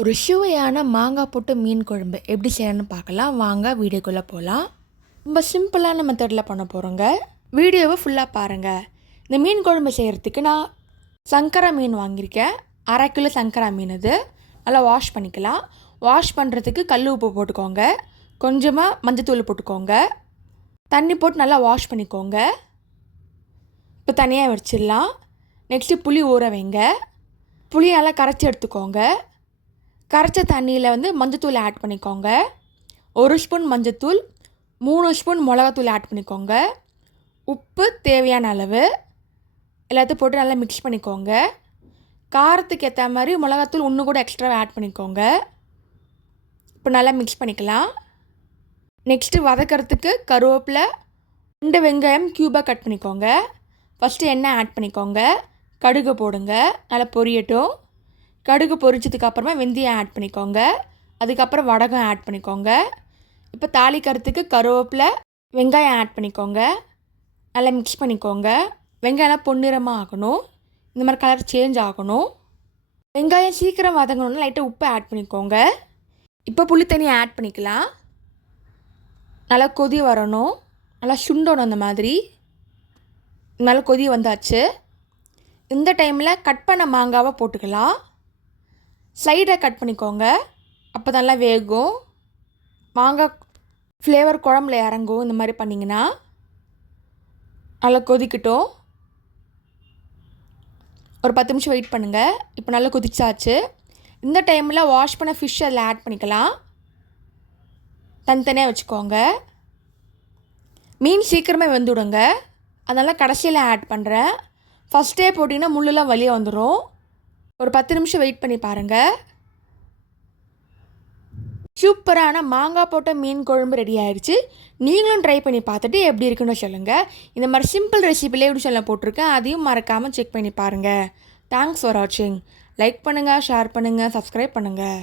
ஒரு சுவையான மாங்காய் போட்டு மீன் குழம்பு எப்படி செய்யணும்னு பார்க்கலாம். வாங்க வீடியோக்குள்ளே போகலாம் ரொம்ப சிம்பிளான மெத்தடில் பண்ண போகிறோங்க வீடியோவை ஃபுல்லாக பாருங்கள் இந்த மீன் குழம்பு செய்கிறதுக்கு நான் சங்கரா மீன் வாங்கியிருக்கேன். அரை கிலோ சங்கரா மீன் அது. நல்லா வாஷ் பண்ணிக்கலாம். வாஷ் பண்ணுறதுக்கு கல் உப்பு போட்டுக்கோங்க. கொஞ்சமாக மஞ்சத்தூள் போட்டுக்கோங்க. தண்ணி போட்டு நல்லா வாஷ் பண்ணிக்கோங்க. இப்போ தனியாக வச்சிடலாம். நெக்ஸ்ட்டு புளி ஊற வைங்க. புளி நல்லா கரைச்சி எடுத்துக்கோங்க. கரைச்ச தண்ணியில் வந்து மஞ்சத்தூள் ஆட் பண்ணிக்கோங்க. ஒரு ஸ்பூன் மஞ்சத்தூள் மூணு ஸ்பூன் மிளகாத்தூள் ஆட் பண்ணிக்கோங்க. உப்பு தேவையான அளவு எல்லாத்தையும் போட்டு நல்லா மிக்ஸ் பண்ணிக்கோங்க. காரத்துக்கு ஏற்ற மாதிரி மிளகாத்தூள் இன்னும் கூட எக்ஸ்ட்ரா ஆட் பண்ணிக்கோங்க. இப்போ நல்லா மிக்ஸ் பண்ணிக்கலாம். நெக்ஸ்ட்டு வதக்கிறதுக்கு கருவேப்பிலை ரெண்டு வெங்காயம் க்யூபாக கட் பண்ணிக்கோங்க. ஃபஸ்ட்டு எண்ணெய் ஆட் பண்ணிக்கோங்க. கடுகு போடுங்க. நல்லா பொரியட்டும். கடுகு பொரிச்சதுக்கு அப்புறமா வெந்தயம் ஆட் பண்ணிக்கோங்க. அதுக்கப்புறம் வடகம் ஆட் பண்ணிக்கோங்க. இப்போ தாளிக்கிறதுக்கு கருவேப்பிலை வெங்காயம் ஆட் பண்ணிக்கோங்க. நல்லா மிக்ஸ் பண்ணிக்கோங்க. வெங்காயம்லாம் பொன்னிறமாக ஆகணும். இந்த மாதிரி கலர் சேஞ்ச் ஆகணும். வெங்காயம் சீக்கிரம் வதங்கணும்னா லைட்டாக உப்பு ஆட் பண்ணிக்கோங்க. இப்போ புளி தண்ணி ஆட் பண்ணிக்கலாம். நல்லா கொதி வரணும். நல்லா சுண்டணும் அந்த மாதிரி. நல்லா கொதி வந்தாச்சு. இந்த டைமில் கட் பண்ண மாங்காவை போட்டுக்கலாம். ஸ்லைடை கட் பண்ணிக்கோங்க. அப்போ நல்லா வேகும். மாங்காய் ஃப்ளேவர் குழம்புல இறங்கும். இந்த மாதிரி பண்ணிங்கன்னா நல்லா கொதிக்கட்டும். ஒரு பத்து நிமிஷம் வெயிட் பண்ணுங்கள் இப்போ நல்லா கொதிச்சாச்சு. இந்த டைமில் வாஷ் பண்ண ஃபிஷ் அதில் ஆட் பண்ணிக்கலாம். தனித்தனியாக வச்சுக்கோங்க. மீன் சீக்கிரமே வெந்துவிடுங்க அதனால் கடைசியில் ஆட் பண்ணுறேன் ஃபஸ்ட்டே போட்டிங்கன்னா முள்ளெலாம் வெளியே வந்துடும் ஒரு பத்து நிமிஷம் வெயிட் பண்ணி பாருங்கள் சூப்பரான மாங்காய் போட்ட மீன் குழம்பு ரெடி ஆயிடுச்சு. நீங்களும் ட்ரை பண்ணி பார்த்துட்டு எப்படி இருக்குன்னு சொல்லுங்கள் இந்த மாதிரி சிம்பிள் ரெசிபிலே எப்படி சொல்ல போட்டிருக்கேன். அதையும் மறக்காமல் செக் பண்ணி பாருங்கள் தேங்க்ஸ் ஃபார் வாட்சிங் லைக் பண்ணுங்கள் ஷேர் பண்ணுங்கள் சப்ஸ்கிரைப் பண்ணுங்கள்